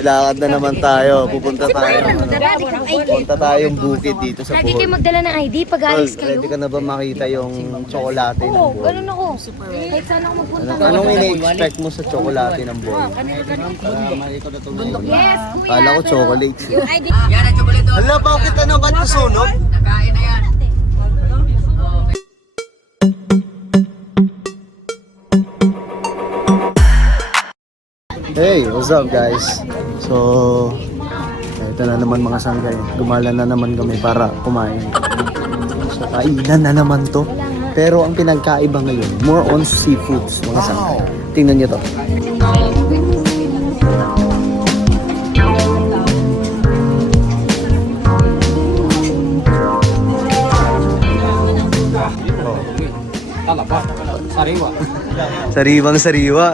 May lakad na naman tayo. Pupunta tayong bukid dito sa Lagi kayo Bohol. magdala ng ID pag aalis kayo. Ready ka na ba makita yung tsokolate ng Oo, Bohol? ganun ako. Kahit saan ako magpunta. Anong ini-expect mo sa tsokolate ng Bohol? Yes, kuya. Kala ko chocolate. Yung ID. Hala, bakit ano? Ba't nasunog? Hey, what's up guys? So, ito na naman mga sanggay. Gumala na naman kami para kumain. So, kainan na naman to. Pero ang pinagkaiba ngayon, more on seafoods mga sanggay. Tingnan nyo to. Talaba, sariwa. Sariwang sariwa.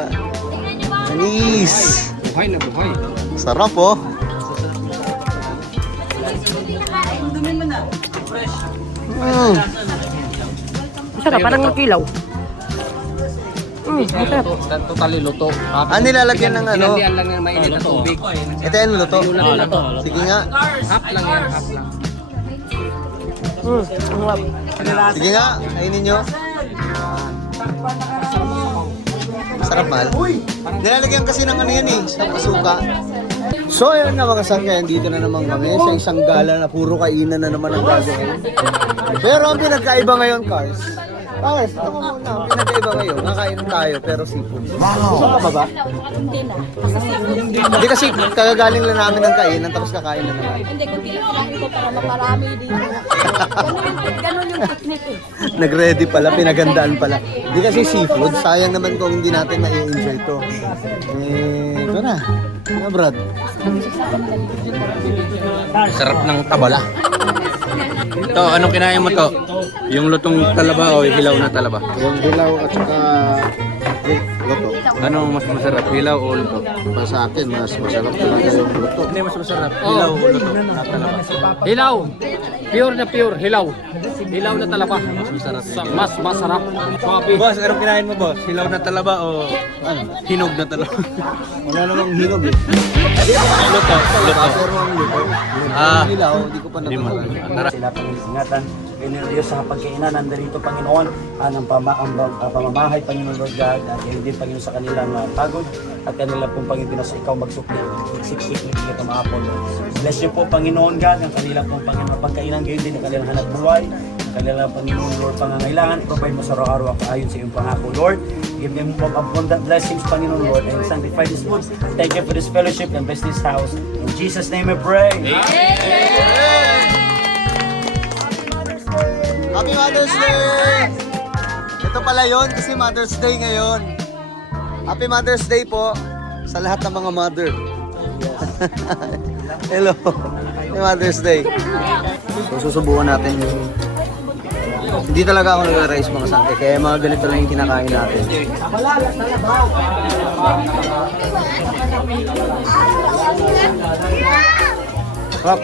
Anis! Buhay na buhay. Sarap oh. Masarap, parang kilaw. Masarap. Totally luto. Ah, nilalagyan ng ano? Sinandihan lang ng mainit na tubig. Ito yan, luto. Luto. Sige nga. Half lang yan, half lang. Sige nga, kainin nyo. Sarap mahal. Nilalagyan kasi ng ano yan eh, sa pasuka. So ayun na mga sanggay, dito na naman kami sa isang gala na puro kainan na naman ang gagawin. Pero ang pinagkaiba ngayon, Cars, ito mo muna, ang pinagkaiba ngayon, kakain tayo pero seafood. Gusto ka ba ba? Hindi na. Hindi kasi kagagaling lang namin ng kainan tapos kakain na naman. Hindi, kung tinitirahin ko para maparami dito. Ganun yung technique eh. Nag-ready pala, pinagandaan pala. Hindi kasi seafood, sayang naman kung hindi natin na-enjoy to. Ito na. Ano, Brad? Sarap ng tabala. Ito, anong kinain mo to? Yung lutong talaba o hilaw na talaba? Yung dilaw at saka luto. Ano mas masarap, hilaw o luto? Para sa akin, mas masarap talaga yung luto. Hindi mas masarap, hilaw o luto na talaba? Hilaw! Pure na pure, hilaw. Hilaw na talaba. Mas masarap. Mas masarap. Boss, anong kinain mo, boss? Hilaw na talaba o hinog na talaba? Wala namang hinog eh. Luto. Pero ang luto, ang dilaw, hindi ko pa naman. Sila pangingatan, Panginoon Diyos sa pagkainan, nandarito Panginoon, ang pamamahay, Panginoon Lord God, at yun din Panginoon sa kanilang pagod, at kanilang pong Panginoon sa ikaw magsukli, siksik ni kita mga apo, Lord. Bless you po Panginoon God, ang kanilang pong Panginoon pagkainan, gayon din ang kanilang hanap buhay, ang kanilang Panginoon Lord pangangailangan, i-provide mo sa araw-araw ayon sa iyong pangako, Lord. Give them abundant blessings, Panginoon Lord, and sanctify this food. Thank you for this fellowship and bless this house. In Jesus' name I pray. Happy Mother's Day! Ito pala yon kasi Mother's Day ngayon. Happy Mother's Day po sa lahat ng mga mother. Hello! Happy Mother's Day! So susubukan natin yung... Hindi talaga ako nag-rice mga sangke, kaya mga ganito lang yung kinakain natin. Hop!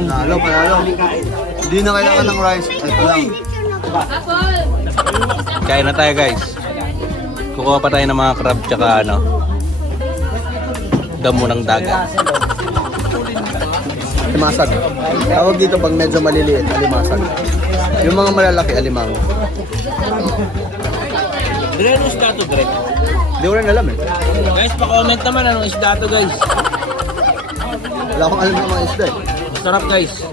Panalo, panalo. Hindi na kailangan ng rice. Ito lang. Kain na tayo, guys. Kukuha pa tayo ng mga crab tsaka damo ng dagat. Alimasag. Tawag dito pag medyo maliliit, alimasag. Yung mga malalaki, alimang. Dre, ano isda to, Dre? Hindi ko rin alam eh. Guys, pa-comment naman anong isda to, guys. Wala akong alam ng mga isda eh. Sarap, guys.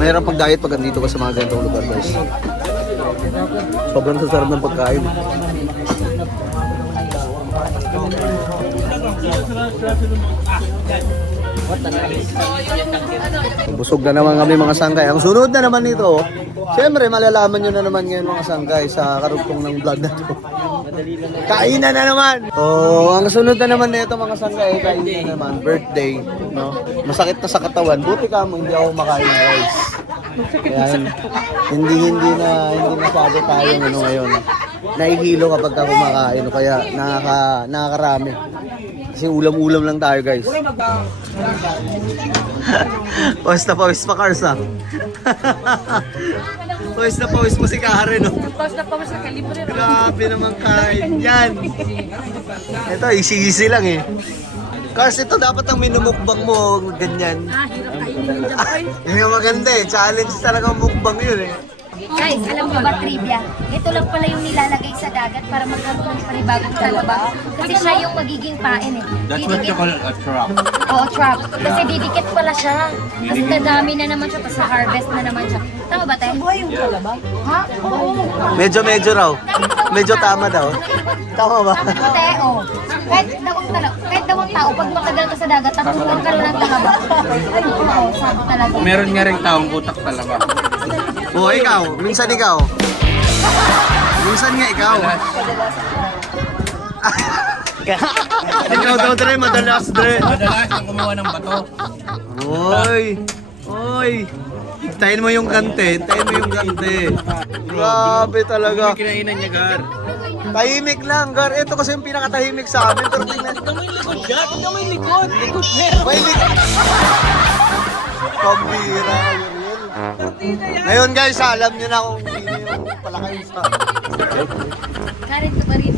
Mahirap pag-diet pag andito ka sa mga ganitong lugar, guys. Sobrang sasarap ng pagkain. Busog na naman kami mga sangkay. Ang sunod na naman nito, siyempre malalaman nyo na naman ngayon mga sangkay sa karugtong ng vlog na to. Kainan na naman! Oh, ang sunod na naman nito mga sangkay, kainan na naman. Birthday, no? Masakit na sa katawan. Buti ka mo, hindi ako makain ng rice. Yan. Hindi masyado tayo ngayon. Nahihilo kapag ka kumakain, kaya nakakarami. Kasi ulam-ulam lang tayo, guys. Pawis na pawis pa, Cars, ha? Pawis na pawis pa si Karen, no? Tapos na pa sa kalibre. Grabe naman kain yan. Ito, easy-easy lang, eh. Cars, ito dapat ang minumukbang mo, ganyan. Hirap kainin yung dyan. Yun yung maganda, eh. Challenge talaga ang mukbang yun, eh. Guys, alam mo ba trivia? Ito lang pala yung nilalagay sa dagat para magkaroon ng panibagong talaba. Kasi siya yung magiging pain eh. That's what you call a trap. Oo, trap. Kasi didikit pala siya. Tapos dadami na naman siya, tapos harvest na naman siya. Tama ba tayo? Buhay yung talaba? Ha? Oo. Medyo raw. Medyo tama daw. Tama ba? Hindi, oo. Kahit dawang tao, pag matagal ka sa dagat, tapos magkaroon ng talaba. Ay, oo, sabi talaga. Meron nga rin taong utak talaba. Oo, ikaw. Minsan ikaw. Minsan nga ikaw. Ikaw daw, Dre. Madalas, Dre. Madalas ang kumuha ng bato. Oy. Hintayin mo yung kante. Grabe talaga. Kinainan niya, Gar. Tahimik lang, Gar. Ito kasi yung pinakatahimik sa amin. Pero tingnan. Tignan mo yung likod dyan. Tignan mo yung likod. Likod May Pambira. Ngayon guys, alam nyo na kung sino yung palakayin sa... Karin ka ba rin?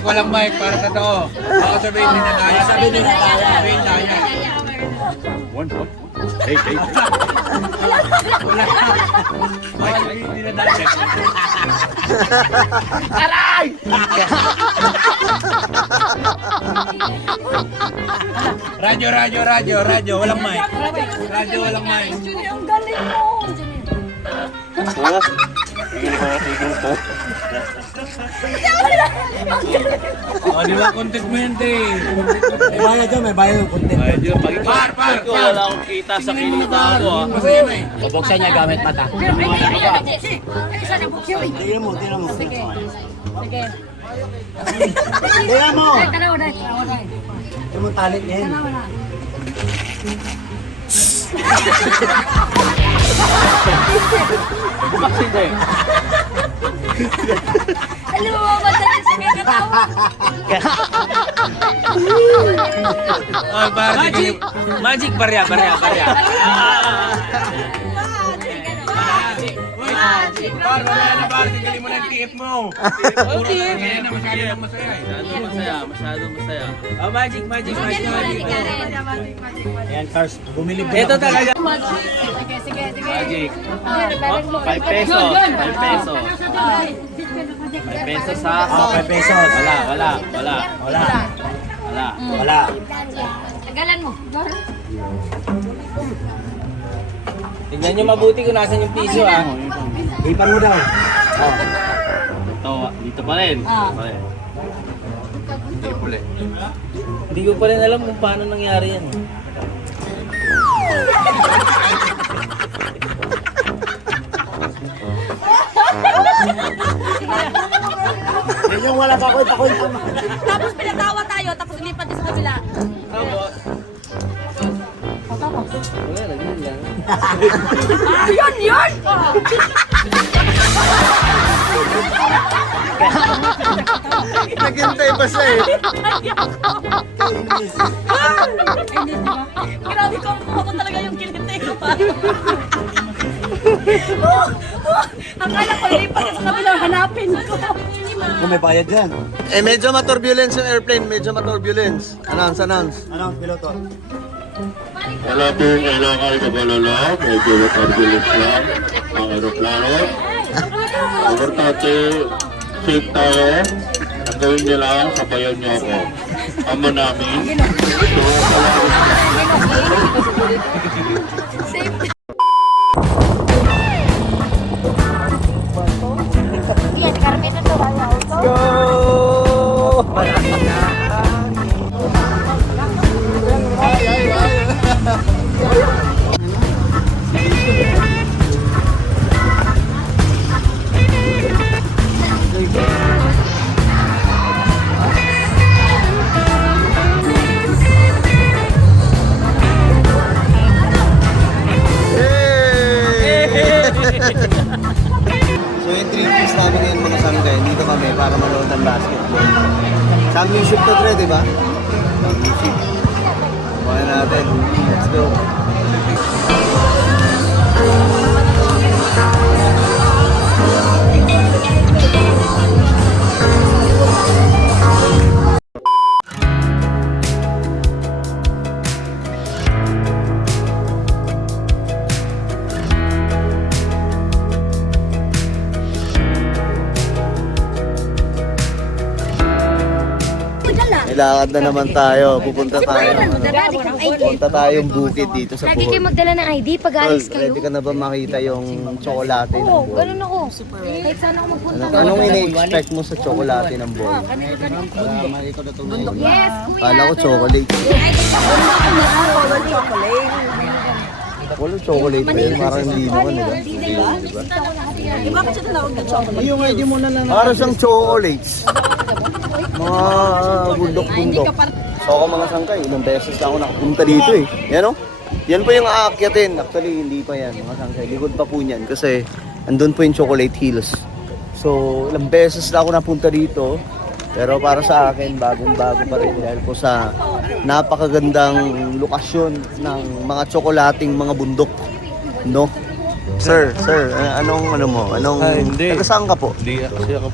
Walang mic. Para sa to. Baka sabihin ni Nataya. Sabihin ni Nataya. One. Hey. Aray! Radyo. Walang mic. Radyo, walang mic. Ang galing mo. Oh, di ba? Content mo yan, eh. May bayad yung content. Par! Wala akong kita sa kinita ko, ah. Masaya mo eh. Bubuksan niya gamit mata. Tingnan mo. Sige. Tingnan mo. Tanaw na. Tingnan mo talent yan. Alam mo ba madali siya katawa? Oh, Magic barya. Magic. Par, wala na par. Tingnan mo na yung TF mo. TF. Masyadong masaya. Oh, magic. Ayan, Cars. Bumili po. Ito talaga. Sige. Magic. 5 pesos. 5 pesos. 5 pesos ha. 5 pesos. Wala. Tagalan mo. Tingnan nyo mabuti kung nasan yung piso ha. Ipan mo daw. Dito pa rin. Hindi ko pa rin alam kung paano nangyari yan. Yan yung wala pa ako. Tapos pinatawa tayo, tapos lumipat din sa kabila. Wala, naging lang. Yun! Naghintay pa siya, eh. Grabe ko ako talaga yung kilite ko pa. Akala ko lipat sa kabila, hanapin ko. Kung may bayad yan. Medyo maturbulence yung airplane. Announce. Ano, piloto? Wala pong kailangan kabalala, medyo turbulence lang ang aeroplano. Importante, safe tayo. Ang gawin niyo lang, sabayan niyo ako. Amo namin. Yan, Carmen na to. Go! para manood ng basketball. Championship to, Dre, di ba? Championship. Kumain natin. Let's go. Nilakad na naman tayo. Pupunta tayong bukid dito sa Lagi kayo Bohol. magdala ng ID pag aalis Tol, kayo. ready ka na ba makita yung tsokolate ng Oo, Bohol? ganun ako. Kahit saan ako magpunta. Anong ini-expect mo sa tsokolate ng Bohol? Yes, kuya. Kala ko chocolate. Wala chocolate pa yun. Parang hindi naman, diba? Iba kasi tinawag na chocolate. Yung ID mo na lang. Parang siyang chocolates. Mga bundok-bundok. So ako mga sangkay, ilang beses na ako nakapunta dito eh. Yan o. Yan po yung aakyatin. Actually, hindi pa yan mga sangkay. Likod pa po niyan kasi andun po yung Chocolate Hills. So, ilang beses na ako napunta dito. Pero para sa akin, bagong-bago pa rin dahil po sa napakagandang lokasyon ng mga tsokolating mga bundok. No? Sir, anong ano mo? Anong hindi. taga saan ka po? Hindi kasi ako.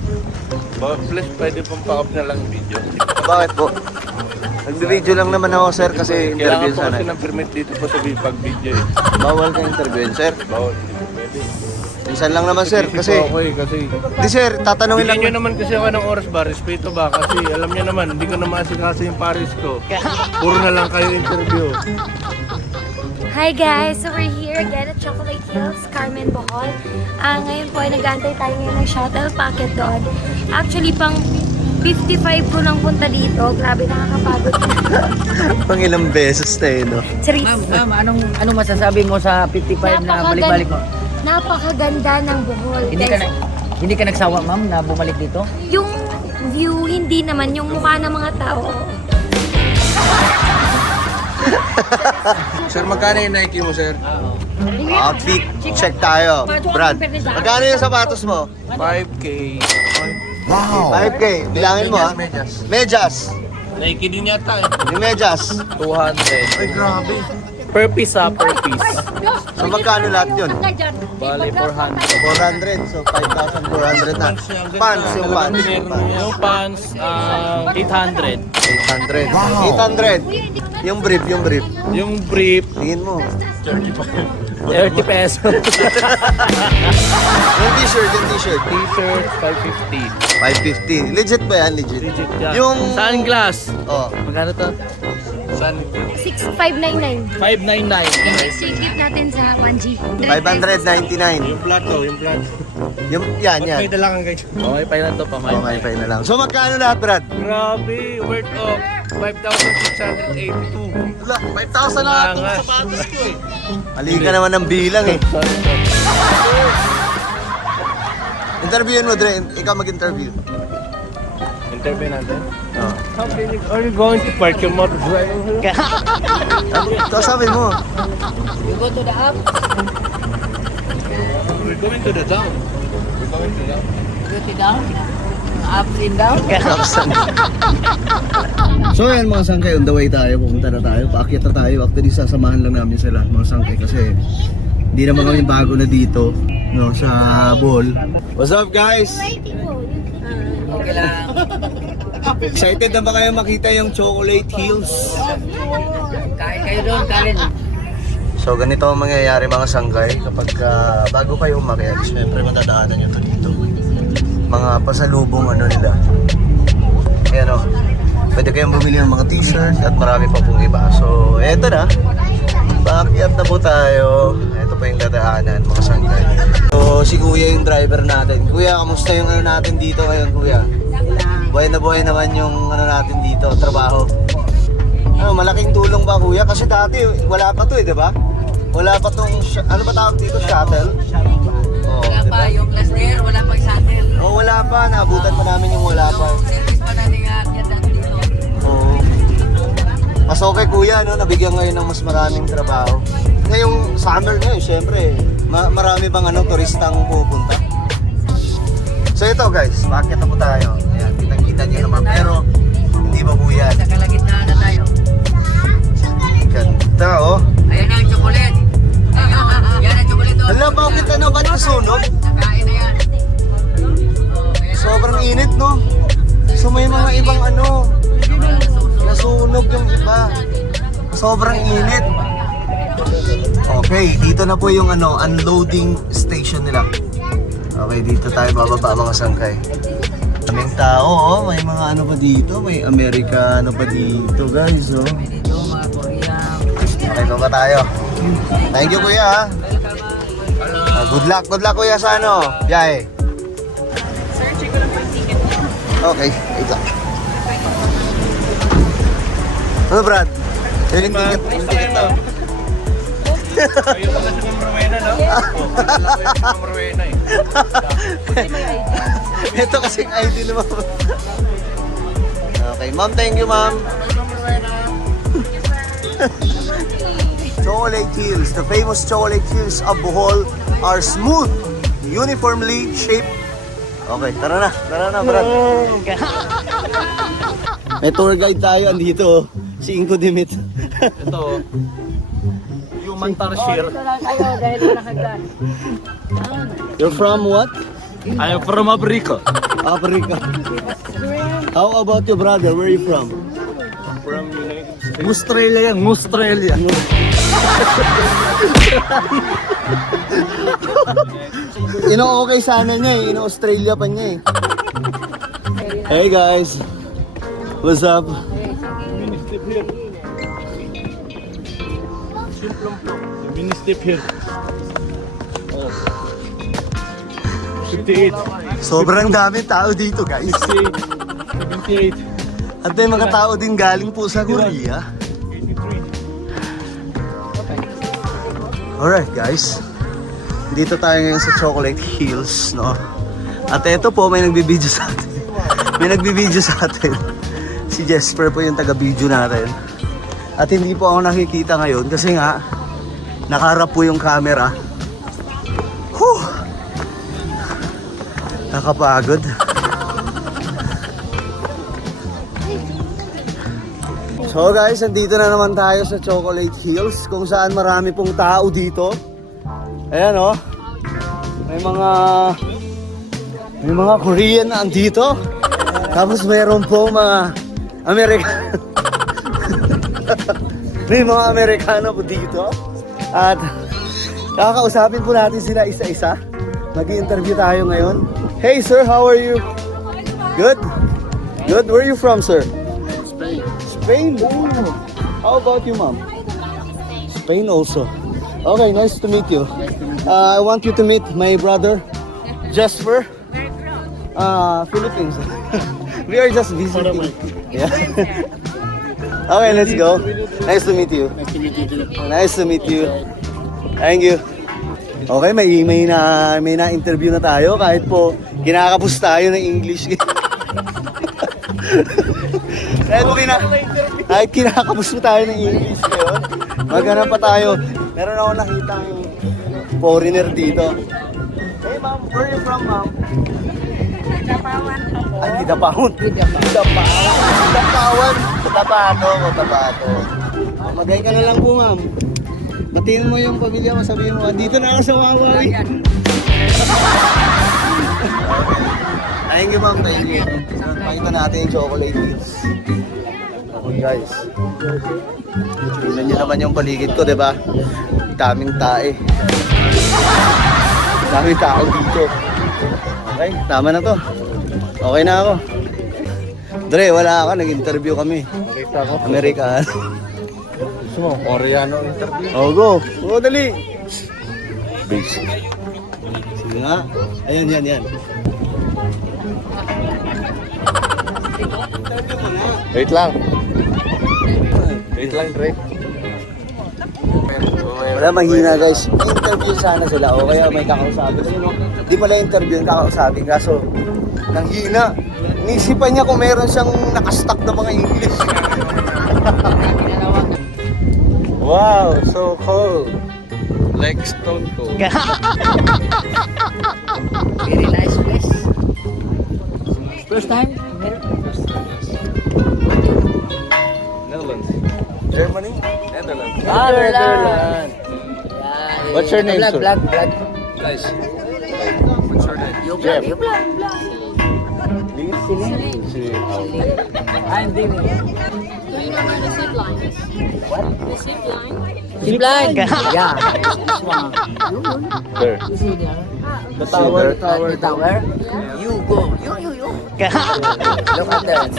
Please, pwede pong pa-up na lang video. Bakit po? Nag-video lang naman ako, sir, kasi interview Kailangan po sana. kasi ng permit dito po sa pag-video eh. Bawal ka interviewin, sir. Bawal, hindi pwede. Minsan lang naman, sir, Busy kasi... po ako eh, kasi... Di, sir, tatanungin Bigyan lang. nyo naman kasi ako ng oras ba? Respeto ba? Kasi alam nyo naman, hindi ko na maasikaso yung Paris ko. Puro na lang kayo interview. Hi guys! So we're here again at Chocolate Hills, Carmen, Bohol. Ngayon po ay nag-aantay tayo ngayon ng shuttle packet doon. Actually, pang 55 ko lang punta dito. Grabe, nakakapagod. Pang ilang beses na eh, no? Serious. Ma'am, anong masasabi mo sa 55 na balik-balik mo? Napakaganda ng Bohol. Guys, Hindi ka nagsawa, ma'am, na bumalik dito? yung view, hindi naman. Yung mukha ng mga tao. Sir, magkano yung Nike mo, sir? Outfit, check tayo. Brad, magkano yung sapatos mo? 5K. 5K. Bilangin mo, ha? Medyas. Medyas. Nike din yata eh. Yung medyas. 200. Ay, grabe. Per piece per piece. So, magkano lahat yun? Bali, 400. 400. So, 5,400 na. Pants, yung pants. Yung pants, 800. 800. 800. Yung brief. Yung brief, Tingin mo. 30 pesos. Yung t-shirt. T-shirt, 550. 550. Legit ba yan? Legit. Legit yan. Yung... Sunglass. Oh. Magkano to? 6,599. 599. Exchange gift natin sa 1G. 599. Yung plato, yung plato. Yung, yan. May dalangan kayo. Okay, pa na to pa. Okay, fine na lang. So, magkano lahat, Brad? Grabe, worth of 5,682. Wala, 5,000 na Angas. itong sapatos ko eh. Mali ka naman ng bilang eh. Interviewin mo, Dre. Ikaw mag-interview. Interview natin. Oh. Are you going to park your motorcycle here? Ito sabi mo. You go to the app, We're going to the town. We're going to the town. go to down, up and down. So yan mga sangkay, on the way tayo. Pupunta na tayo. Paakyat na tayo. Actually, sasamahan lang namin sila mga sangkay kasi hindi naman kami bago na dito, no, sa Bohol. What's up, guys? Okay lang. Excited na ba kayo makita yung Chocolate Hills? Kain kayo doon, kain. So ganito ang mangyayari mga sangkay kapag bago kayo umakyat, syempre matadaanan nyo to dito. Mga pasalubong ano nila. Ayan o. Pwede kayong bumili ng mga t-shirt at marami pa pong iba. So eto na. Paakyat na po tayo. Ito pa yung dadaanan mga sangkay. So si Kuya yung driver natin. Kuya, kamusta yung ano natin dito ngayon, Kuya? Buhay na buhay naman yung ano natin dito, trabaho. Oh, malaking tulong ba, Kuya? Kasi dati wala pa to eh, di ba? Wala pa tong, ano ba tawag dito, shuttle? Oh, Wala di pa, ba? yung last year, wala pang shuttle. Oh, wala pa. Naabutan pa namin yung wala pa. Service pa natin yan dito. Oo. Mas okay, Kuya, no? Nabigyan ngayon ng mas maraming trabaho. Ngayong summer ngayon, syempre, marami bang ano, turistang pupunta? So ito guys, bakit na po tayo? Ayan, kitang-kita nyo naman. Pero, hindi pa po yan. Sa kalagitnaan na tayo. Ganda oh. Ayan na ang chocolate. Yan ang chocolate. Hala, bakit ano? Ba't nasunog? Nakain na yan. Sobrang init no? So may mga ibang ano, nasunog yung iba. Sobrang init. Okay, dito na po yung ano, unloading station nila. Okay, dito tayo bababa mga sangkay. Daming tao, oh. May mga ano pa dito. May Amerikano pa dito, guys, oh. Okay, doon pa tayo. Thank you, kuya, ha. Good luck, kuya, sa ano, biyahe. Okay, wait lang. Ano, Brad? Yung ticket na. Ayun pala si Ma'am Rowena, no? Wala ko yung si Ma'am Rowena eh. Ito kasing ID naman. Okay, ma'am, thank you, ma'am. Chocolate hills. The famous chocolate hills of Bohol are smooth, uniformly shaped. Okay, tara na, Brad. May tour guide tayo, andito. Si Inko Dimit. Ito, human tarsier. Ito lang kayo dahil nakagdan. You're from what? I am from Africa. Africa. How about your brother? Where are you from? From United States. Australia yan, Australia. Okay sana niya eh, Australia pa niya eh. Hey guys, what's up? Mini step here. Oh. 58. Sobrang dami tao dito guys. 78. 78. At may mga tao din galing po sa Korea. 83. Alright guys, dito tayo ngayon sa Chocolate Hills, no? At eto po, may nagbibideo sa atin. May nagbibideo sa atin. Si Jesper po yung taga-video natin. At hindi po ako nakikita ngayon kasi nga nakaharap po yung camera. Whew! Nakapagod. So guys, andito na naman tayo sa Chocolate Hills kung saan marami pong tao dito. Ayan oh. May mga Korean na andito. Tapos mayroon po mga Amerikano. May mga Amerikano po dito. At kakausapin po natin sila isa-isa. Mag-i-interview tayo ngayon. Hey sir, how are you? Good? Good? Where are you from, sir? Spain. Oh. How about you, ma'am? Spain also. Okay, nice to meet you. I want you to meet my brother, Jesper. Philippines. We are just visiting. Yeah. Okay, let's go. Nice to meet you. Nice to meet you. Thank you. Okay, may na-interview na tayo kahit po kinakapos tayo ng English. Kahit kinakapos po tayo ng English ngayon, maghanap pa tayo. Meron ako nakitang foreigner dito. Hey ma'am, where are you from, ma'am? Dapawan ako. Ay, Dapawan. Dapawan. Tabato. Magay ka na lang po, ma'am. Matiin mo yung pamilya mo, sabihin mo, dito na ako sa Wawawi. Thank you, ma'am. Thank you. Pakita natin yung chocolate hills. Okay, guys. Tingnan nyo naman yung paligid ko, di ba? Daming tae. Daming tao dito. Okay, tama na to. Okay na ako. Dre, wala ka. Nag-interview kami. Amerikano. Gusto mo, Koreano interview? Oh, go. Oh, dali. Basic. Sige nga. Ayan, yan. Wait lang. Dre. Wala, mahina guys. Interview sana sila o kaya may kakausapin. Kasi no, di pala interview yung kakausapin. Kaso, nang hina. Nisipan niya kung meron siyang nakastock na mga English. Wow, so cold. Like stone cold. Very nice place. First time? Netherlands. Germany? Netherlands. Netherlands. What's your name, sir? Vlog. Guys. What's your name? Jeff. I'm Dimi. Do you know where the zip line is? What? The zip line? Zip line? Yeah. This one. There. You see there? The tower. The tower? You go. You. Look at that.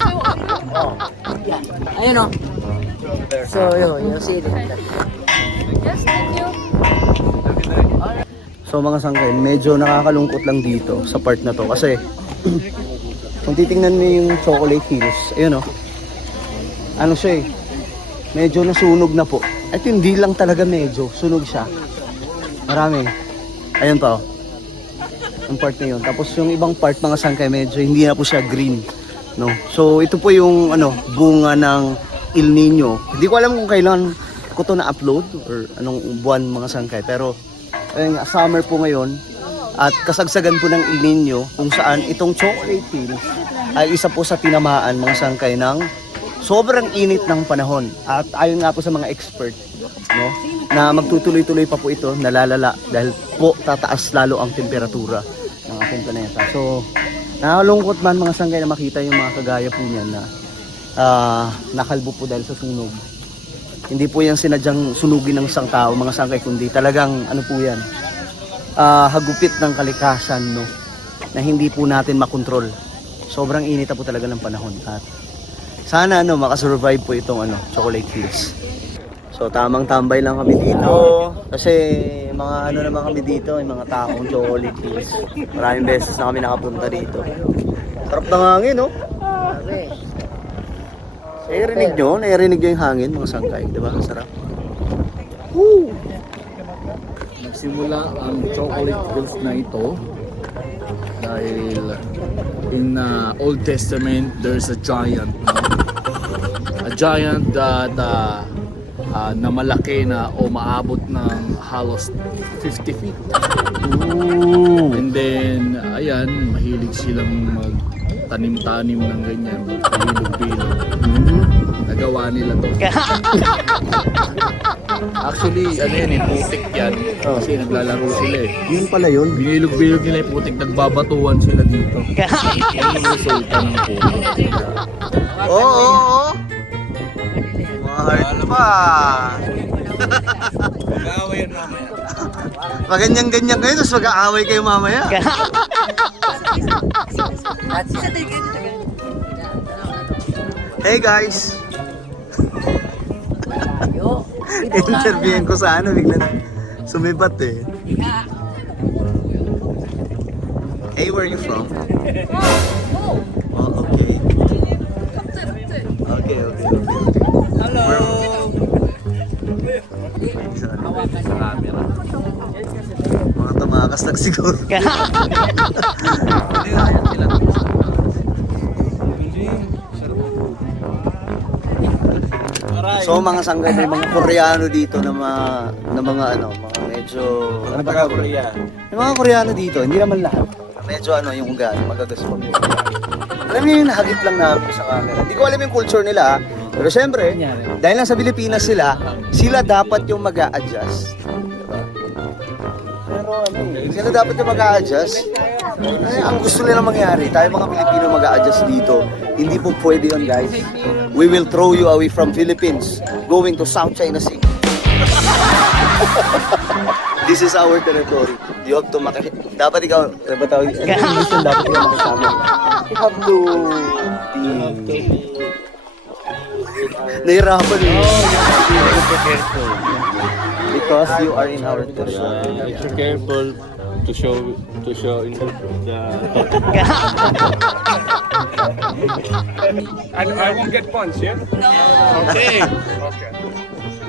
Oh. Yeah. Ayun o. So, you see that. Yes, thank you. So mga sangkay, medyo nakakalungkot lang dito sa part na to kasi kung titingnan mo yung Chocolate Hills, ayun o, ano siya eh, medyo nasunog na po. At hindi lang talaga medyo, sunog siya. Marami. Ayun pa o. Yung part na yun. Tapos yung ibang part mga sangkay, medyo hindi na po siya green. No? So ito po yung bunga ng El Nino. Hindi ko alam kung kailan ko to na-upload or anong buwan mga sangkay. Pero ayun, summer po ngayon at kasagsagan po ng El Nino kung saan itong Chocolate Hills ay isa po sa tinamaan mga sangkay ng sobrang init ng panahon. At ayon nga po sa mga expert, no, na magtutuloy-tuloy pa po ito, nalalala dahil po tataas lalo ang temperatura ng ating planeta. So, nakakalungkot man mga sangkay na makita yung mga kagaya po niyan na nakalbo po dahil sa sunog. Hindi po yan sinadyang sunugin ng isang tao mga sangkay, kundi talagang ano po yan, hagupit ng kalikasan, no, na hindi po natin makontrol. Sobrang init na po talaga ng panahon at sana makasurvive po itong Chocolate Hills. So tamang tambay lang kami dito kasi mga naman kami dito, yung mga taong Chocolate Hills. Maraming beses na kami nakapunta dito. Sarap ng hangin, no? Narinig nyo yung hangin mga sangkay, di ba? Sarap. Woo! Nagsimula ang Chocolate Hills na ito dahil in Old Testament there's a giant, no? A giant that na malaki na o maabot ng halos 50 feet. Ooh. And then ayan, mahilig silang magtanim-tanim ng ganyan, bilog-bilog. Nagawa nila to. Actually, putik yan. Kasi naglalaro sila eh. Yun pala yun. Binilog-bilog nila yung putik, nagbabatuan sila dito. Yan yung resulta ng putik. Oo. Mahal pa. Mag-aaway yan mamaya. Pag ganyan-ganyan kayo, tapos mag-aaway kayo mamaya. Hey guys! Interviewin ko sa biglang sumibat eh. Hey, where are you from? Oh, okay. Okay. Hello! Mga tumakas lang siguro. So mga sanggay, may mga Koreano dito na mga medyo Korea. may mga Koreano dito, hindi naman lahat. Medyo yung ugali, magagaswag yung ugali. Alam niyo yung nahagip lang namin sa camera. Hindi ko alam yung culture nila, pero syempre, dahil lang sa Pilipinas sila dapat yung mag-a-adjust. Diba? Pero sila dapat yung mag-a-adjust. Ang gusto nila mangyari, tayo mga Pilipino mag-a-adjust dito. Hindi po pwede yun, guys. We will throw you away from Philippines, going to South China Sea. This is our territory. You have to dapat ikaw, dapat ikaw makisama. You have to be... Nahirapan eh. You have to be careful. Because you are in our territory. Be careful to show in the I won't get punched, yeah? No. Okay.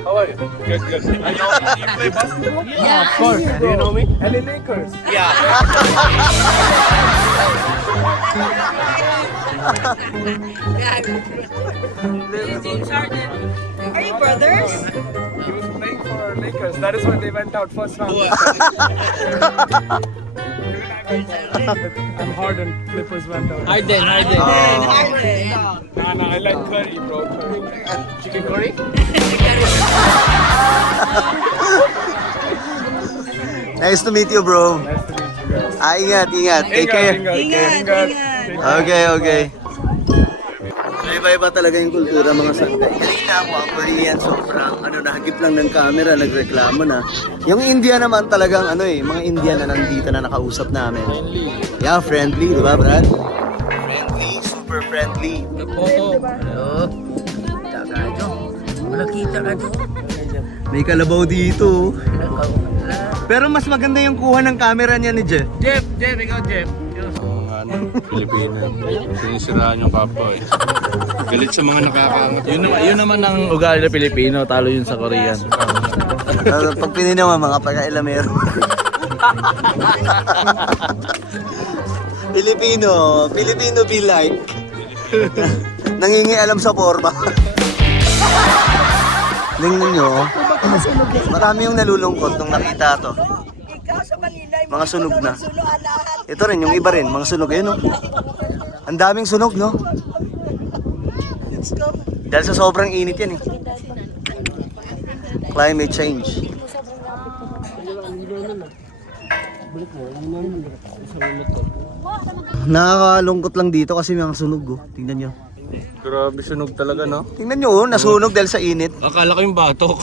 How are you? Good. And you play basketball? Yeah, of course. Do you know me? LA Lakers. Yeah. Are you brothers? He was playing for Lakers. That is when they went out first round. I'm hard on Clippers man. Harden. Nah, I like curry, bro. Curry. Chicken curry? Nice to meet you, bro. Nice to meet you guys. Ingat. Take care. Ingat. Okay. Iba-iba talaga yung kultura mga sangkay. Kanina ako ang Korean, sobrang nahagip lang ng camera, nagreklamo na. Yung India naman talagang mga Indian na nandito na nakausap namin. Yeah, friendly, di ba, Brad? Friendly, super friendly. Hello. Tagado. Wala kita ka doon. May kalabaw dito. Pero mas maganda yung kuha ng camera niya ni Jeff. Jeff, ikaw Jeff. Pilipinas. Sinisiraan yung kapwa eh. Galit sa mga nakakaangat. Yun naman ang ugali ng Pilipino, talo yun sa Korean. Pag pininawa mga pagkailamero. Filipino be like. Nangingialam sa forma. Tingnan nyo, marami yung nalulungkot nung nakita to. Mga sunog na. Ito rin, yung iba rin, mga sunog. Ayun, no? Ang daming sunog, no? Dahil sa sobrang init yan, eh. Climate change. Nakakalungkot lang dito kasi may mga sunog, oh. Tingnan nyo. Grabe sunog talaga, no? Tingnan nyo, oh, nasunog dahil sa init. Akala ko yung batok.